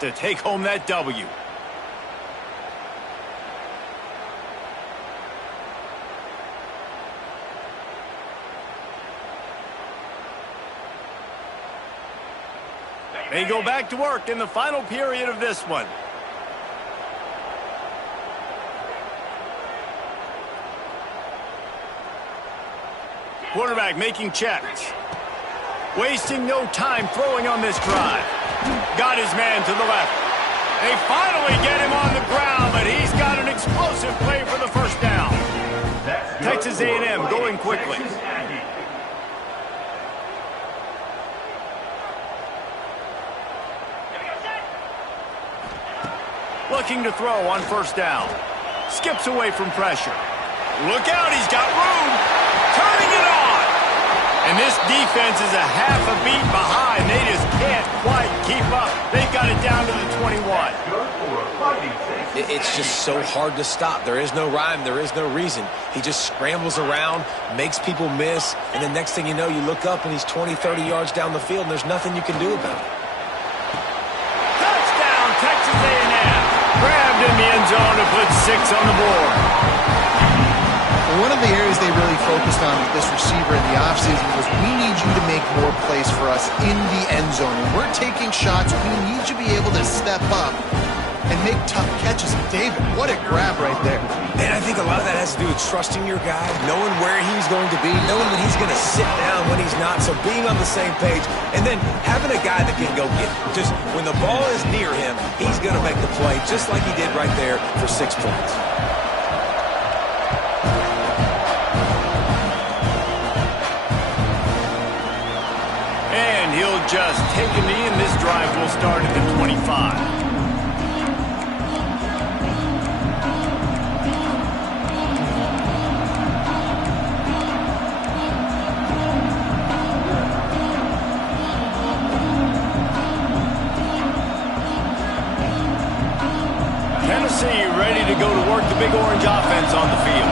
to take home that W. They go back to work in the final period of this one. Quarterback making checks. Wasting no time throwing on this drive. Got his man to the left. They finally get him on the ground, but he's got an explosive play for the first down. Texas A&M going quickly. Looking to throw on first down. Skips away from pressure. Look out, he's got room. Turning it on. And this defense is a half a beat behind. They just can't quite keep up. They've got it down to the 21. It's just so hard to stop. There is no rhyme. There is no reason. He just scrambles around, makes people miss, and the next thing you know, you look up and he's 20, 30 yards down the field, and there's nothing you can do about it. Touchdown, Texas A&M. Grabbed in the end zone to put 6 on the board. One of the areas they really focused on with this receiver in the offseason was we need you to make more plays for us in the end zone. When we're taking shots, we need you to be able to step up and make tough catches. David, what a grab right there. And I think a lot of that has to do with trusting your guy, knowing where he's going to be, knowing when he's going to sit down, when he's not, so being on the same page, and then having a guy that can go get it. Just when the ball is near him, he's going to make the play, just like he did right there for 6 points. And he'll just take a knee, and this drive will start at the 25. Ready to go to work the Big Orange offense on the field.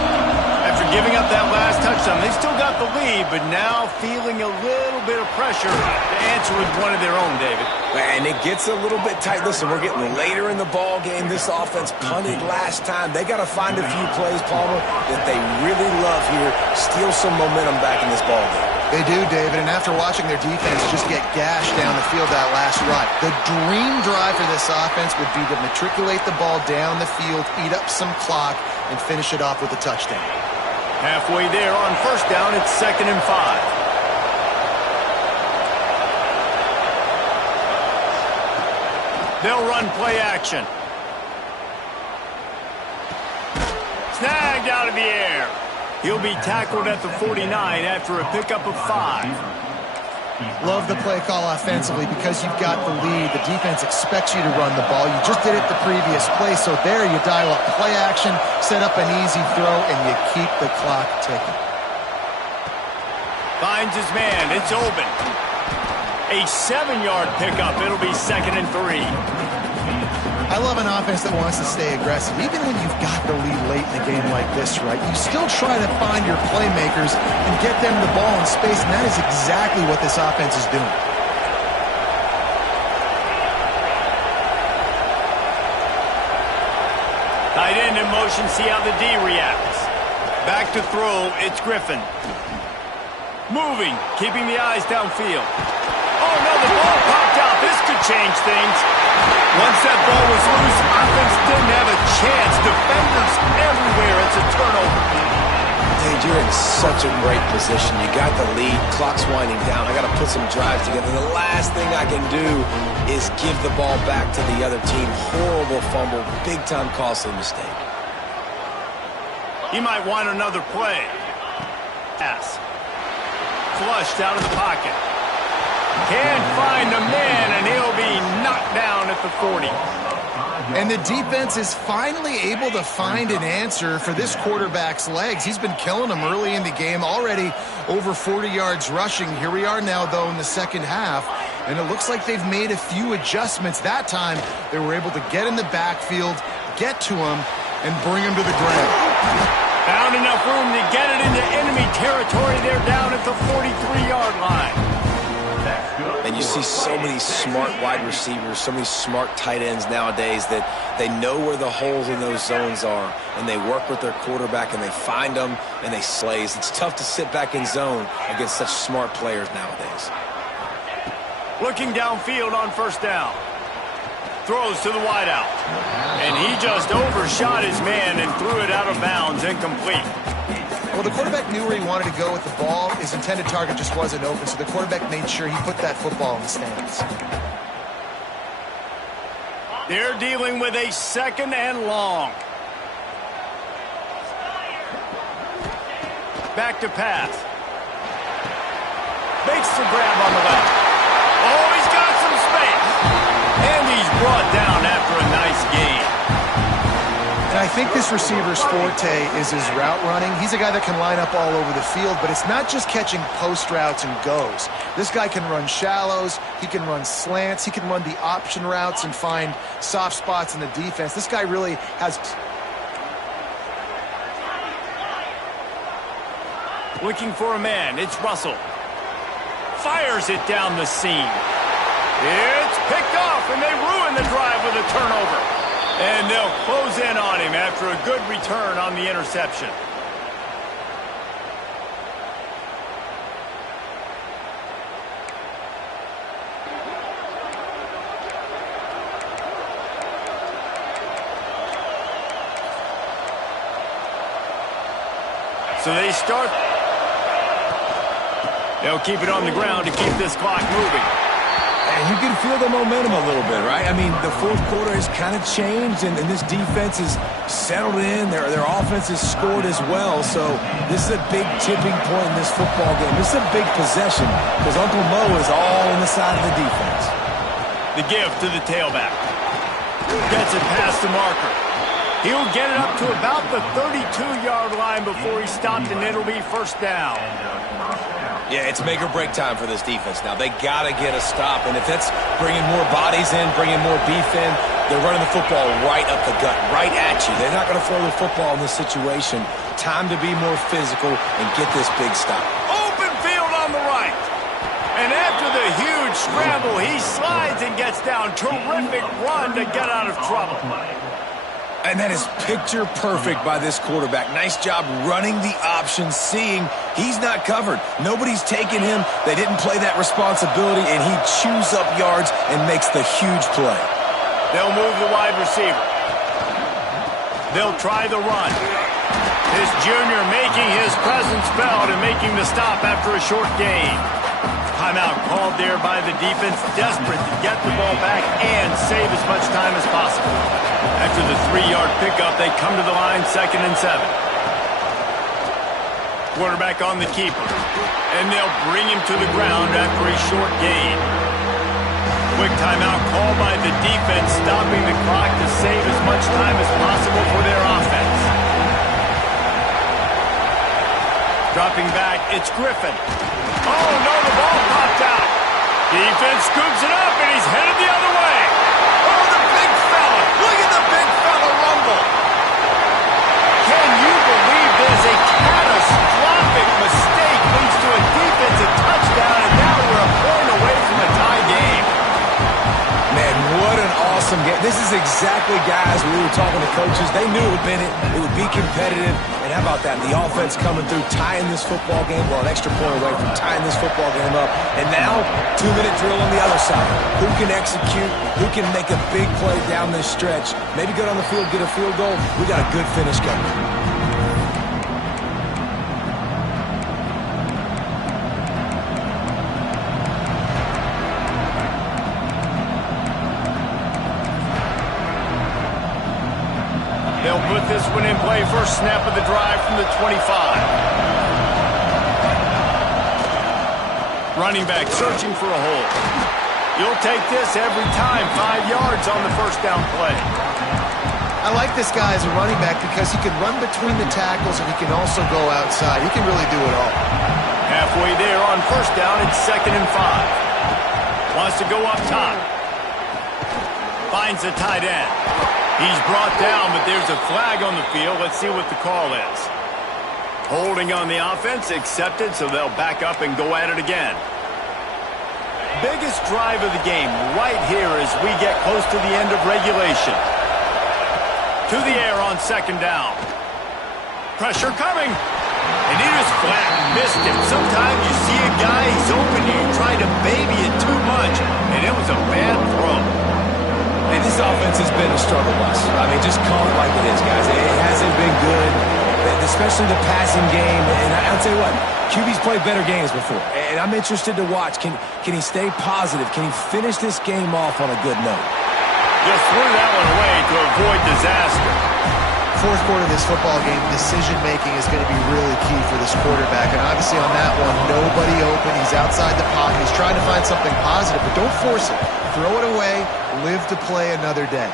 After giving up that last touchdown, they've still got the lead, but now feeling a little bit of pressure to answer with one of their own, David. And it gets a little bit tight. Listen, we're getting later in the ball game. This offense punted last time. They got to find a few plays, Palmer, that they really love here. Steal some momentum back in this ball game. They do, David, and after watching their defense just get gashed down the field that last run, the dream drive for this offense would be to matriculate the ball down the field, eat up some clock, and finish it off with a touchdown. Halfway there on first down, it's 2nd and 5. They'll run play action. Snagged out of the air. He'll be tackled at the 49 after a pickup of 5. Love the play call offensively because you've got the lead. The defense expects you to run the ball. You just did it the previous play, so there you dial up play action, set up an easy throw, and you keep the clock ticking. Finds his man. It's open. A 7-yard pickup. It'll be 2nd and 3. I love an offense that wants to stay aggressive. Even when you've got the lead late in a game like this, right, you still try to find your playmakers and get them the ball in space, and that is exactly what this offense is doing. Tight end in motion, see how the D reacts. Back to throw, it's Griffin. Moving, keeping the eyes downfield. Oh, no, the ball popped out. This could change things. Once that ball was loose, offense didn't have a chance. Defenders everywhere. It's a turnover. Dude, you're in such a great position. You got the lead. Clock's winding down. I got to put some drives together. The last thing I can do is give the ball back to the other team. Horrible fumble. Big-time costly mistake. He might want another play. Pass. Flushed out of the pocket. Can't find the man, and he'll be knocked down at the 40. And the defense is finally able to find an answer for this quarterback's legs. He's been killing them early in the game, already over 40 yards rushing. Here we are now, though, in the second half, and it looks like they've made a few adjustments. That time, they were able to get in the backfield, get to him, and bring him to the ground. Found enough room to get it into enemy territory. They're down at the 43-yard line. And you see so many smart wide receivers, so many smart tight ends nowadays that they know where the holes in those zones are, and they work with their quarterback, and they find them, and they slays. It's tough to sit back in zone against such smart players nowadays. Looking downfield on first down. Throws to the wideout. And he just overshot his man and threw it out of bounds, incomplete. Well, the quarterback knew where he wanted to go with the ball. His intended target just wasn't open, so the quarterback made sure he put that football in the stands. They're dealing with a 2nd and long. Back to pass. Makes the grab on the left. Oh, he's got some space. And he's brought down after a nice gain. And I think this receiver's forte is his route running. He's a guy that can line up all over the field, but it's not just catching post routes and goes. This guy can run shallows, he can run slants, he can run the option routes and find soft spots in the defense. This guy really has... Looking for a man, it's Russell. Fires it down the seam. It's picked off, and they ruin the drive with a turnover. And they'll close in on him after a good return on the interception. So they start. They'll keep it on the ground to keep this clock moving. And you can feel the momentum a little bit, right? I mean, the fourth quarter has kind of changed, and this defense is settled in. Their offense has scored as well. So this is a big tipping point in this football game. This is a big possession because Uncle Mo is all on the side of the defense. The give to the tailback. Gets it past the marker. He'll get it up to about the 32-yard line before he stopped, and it'll be first down. Yeah, it's make or break time for this defense now. They got to get a stop, and if that's bringing more bodies in, bringing more beef in, they're running the football right up the gut, right at you. They're not going to throw the football in this situation. Time to be more physical and get this big stop. Open field on the right. And after the huge scramble, he slides and gets down. Terrific run to get out of trouble. And that is picture perfect by this quarterback. Nice job running the option, seeing he's not covered. Nobody's taking him. They didn't play that responsibility, and he chews up yards and makes the huge play. They'll move the wide receiver. They'll try the run. This junior making his presence felt and making the stop after a short gain. Timeout called there by the defense, desperate to get the ball back and save as much time as possible. After the 3-yard pickup, they come to the line 2nd and 7. Quarterback on the keeper. And they'll bring him to the ground after a short gain. Quick timeout called by the defense, stopping the clock to save as much time as possible for their offense. Dropping back, it's Griffin. Oh, no, the ball popped out. Defense scoops it up, and he's headed the other way. Oh, the big fella. Look at the big fella rumble. Can you believe this? A catastrophic mistake leads to a defensive touchdown, and now we're a point away from a tie game. Man, what an awesome game. This is exactly, guys, when we were talking to coaches, they knew it would be competitive. And how about that? The offense coming through, tying this football game, well, an extra point away from tying this football game up. And now, 2-minute drill on the other side. Who can execute? Who can make a big play down this stretch? Maybe get on the field, get a field goal. We got a good finish coming. They'll put this one in play. First snap of the drive from the 25. Running back searching for a hole. You'll take this every time. 5 yards on the first down play. I like this guy as a running back because he can run between the tackles and he can also go outside. He can really do it all. Halfway there on first down, it's 2nd and 5. Wants to go up top. Finds the tight end. He's brought down, but there's a flag on the field. Let's see what the call is. Holding on the offense, accepted, so they'll back up and go at it again. biggest drive of the game right here as we get close to the end of regulation. To the air on second down. Pressure coming. And he just flat missed him. Sometimes you see a guy, he's open, and you try to baby it too much, and it was a bad throw. Hey, this offense has been a struggle bus. I mean, just call it like it is, guys. It hasn't been good, especially the passing game. And I'll tell you what, QB's played better games before, and I'm interested to watch. Can he stay positive? Can he finish this game off on a good note? Just threw that one away to avoid disaster. Fourth quarter of this football game, decision-making is going to be really key for this quarterback. And obviously on that one, nobody open. He's outside the pocket. He's trying to find something positive, but don't force it. Throw it away. Live to play another day.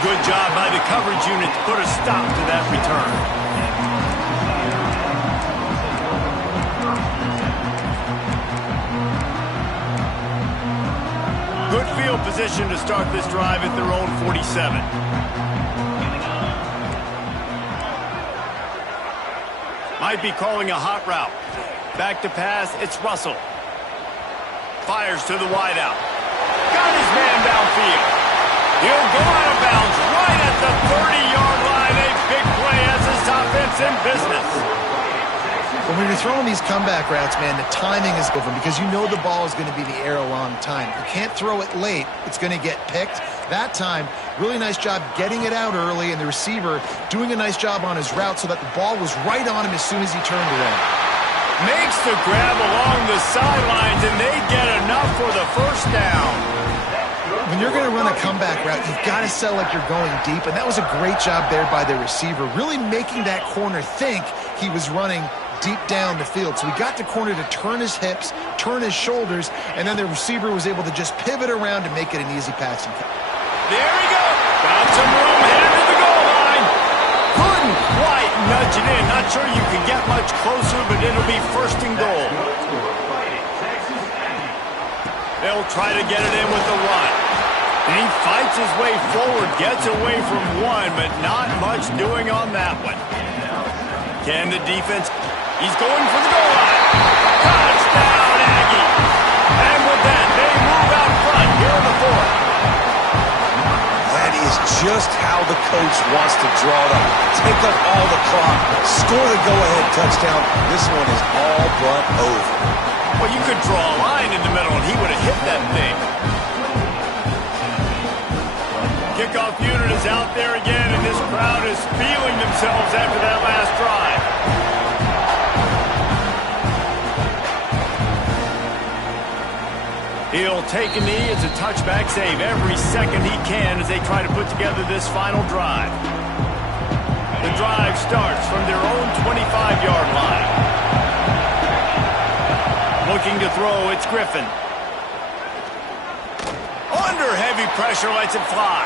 Good job by the coverage unit to put a stop to that return. Good field position to start this drive at their own 47. Might be calling a hot route. Back to pass, it's Russell. Fires to the wideout. Got his man downfield. He'll go out of bounds right at the 30-yard line. A big play as this offense in business. When you're throwing these comeback routes, man, the timing is different because you know the ball is going to be in the air a long time. You can't throw it late. It's going to get picked. That time, really nice job getting it out early, and the receiver doing a nice job on his route so that the ball was right on him as soon as he turned around. Makes the grab along the sidelines, and they get enough for the first down. When you're going to run a comeback route, you've got to sell like you're going deep, and that was a great job there by the receiver, really making that corner think he was running deep down the field. So he got the corner to turn his hips, turn his shoulders, and then the receiver was able to just pivot around and make it an easy passing catch. There we go. Got some room headed to the goal line. Couldn't quite nudge it in. Not sure you can get much closer, but it'll be first and goal. They'll try to get it in with the run. And he fights his way forward, gets away from one, but not much doing on that one. Can the defense... He's going for the goal line. Touchdown, Aggie. And with that, they move out front here in the fourth. That is just how the coach wants to draw it up. Take up all the clock, score the go-ahead touchdown. This one is all but over. Well, you could draw a line in the middle, and he would have hit that thing. Kickoff unit is out there again, and this crowd is feeling themselves after that last drive. He'll take a knee. It's a touchback save every second he can as they try to put together this final drive. The drive starts from their own 25-yard line. Looking to throw, it's Griffin. Under heavy pressure, lets it fly.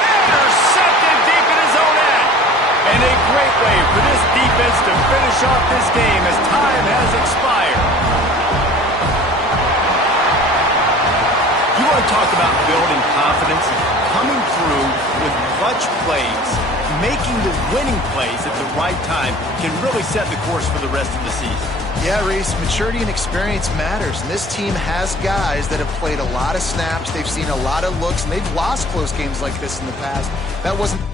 Intercepted deep in his own end. And a great way for this defense to finish off this game as time has expired. You want to talk about building confidence? Coming through with clutch plays, making the winning plays at the right time can really set the course for the rest of the season. Yeah, Reese, maturity and experience matters, and this team has guys that have played a lot of snaps. They've seen a lot of looks, and they've lost close games like this in the past. That wasn't